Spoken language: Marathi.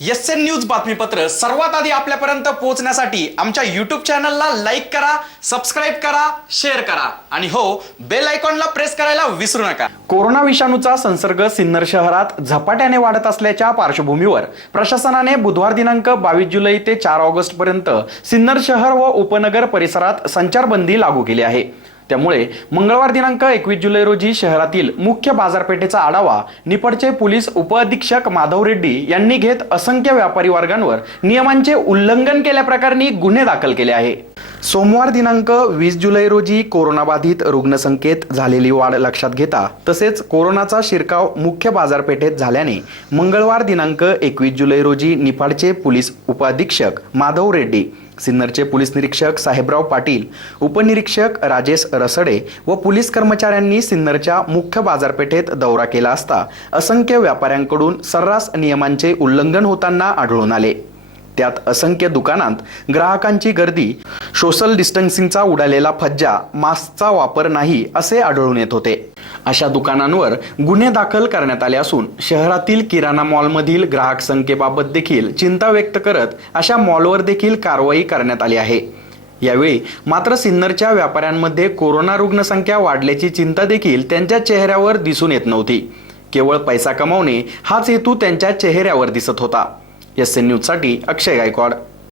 एस एन न्यूज बातमीपत्र सर्वात आधी आपल्यापर्यंत पोहोचण्यासाठी आमच्या युट्यूब चॅनलला लाईक करा सबस्क्राईब करा शेअर करा. आणि हो बेल आयकॉनला प्रेस करायला विसरू नका. कोरोना विषाणूचा संसर्ग सिन्नर शहरात झपाट्याने वाढत असल्याच्या पार्श्वभूमीवर प्रशासनाने बुधवार दिनांक बावीस जुलै ते चार ऑगस्ट पर्यंत सिन्नर शहर व उपनगर परिसरात संचारबंदी लागू केली आहे. त्यामुळे मंगळवार दिनांक एकवीस जुलै रोजी शहरातील मुख्य बाजारपेठेचा आढावा निपडचे पोलीस उपअधीक्षक माधव रेड्डी यांनी घेत असंख्य व्यापारी वर्गांवर नियमांचे उल्लंघन केल्याप्रकरणी गुन्हे दाखल केले आहे. सोमवार दिनांक वीस जुलै रोजी कोरोनाबाधित रुग्णसंख्येत झालेली वाढ लक्षात घेता तसेच कोरोनाचा शिरकाव मुख्य बाजारपेठेत झाल्याने मंगळवार दिनांक एकवीस जुलै रोजी निफाडचे पोलीस उपाधीक्षक माधव रेड्डी सिन्नरचे पोलीस निरीक्षक साहेबराव पाटील उपनिरीक्षक राजेश रसडे व पोलीस कर्मचाऱ्यांनी सिन्नरच्या मुख्य बाजारपेठेत दौरा केला असता असंख्य व्यापाऱ्यांकडून सर्रास नियमांचे उल्लंघन होताना आढळून आले. त्यात असंख्य दुकानात ग्राहकांची गर्दी सोशल डिस्टन्सिंगचा उडालेला फज्जा मास्कचा वापर नाही असे आढळून येत होते. अशा दुकानांवर गुन्हे दाखल करण्यात आले असून शहरातील किराणा मॉलमधील ग्राहक संख्येबाबत देखील चिंता व्यक्त करत अशा मॉलवर देखील कारवाई करण्यात आली आहे. यावेळी मात्र सिन्नरच्या व्यापाऱ्यांमध्ये कोरोना रुग्णसंख्या वाढल्याची चिंता देखील त्यांच्या चेहऱ्यावर दिसून येत नव्हती. केवळ पैसा कमावणे हाच हेतू त्यांच्या चेहऱ्यावर दिसत होता. एस एन न्यूजसाठी अक्षय गायकवाड.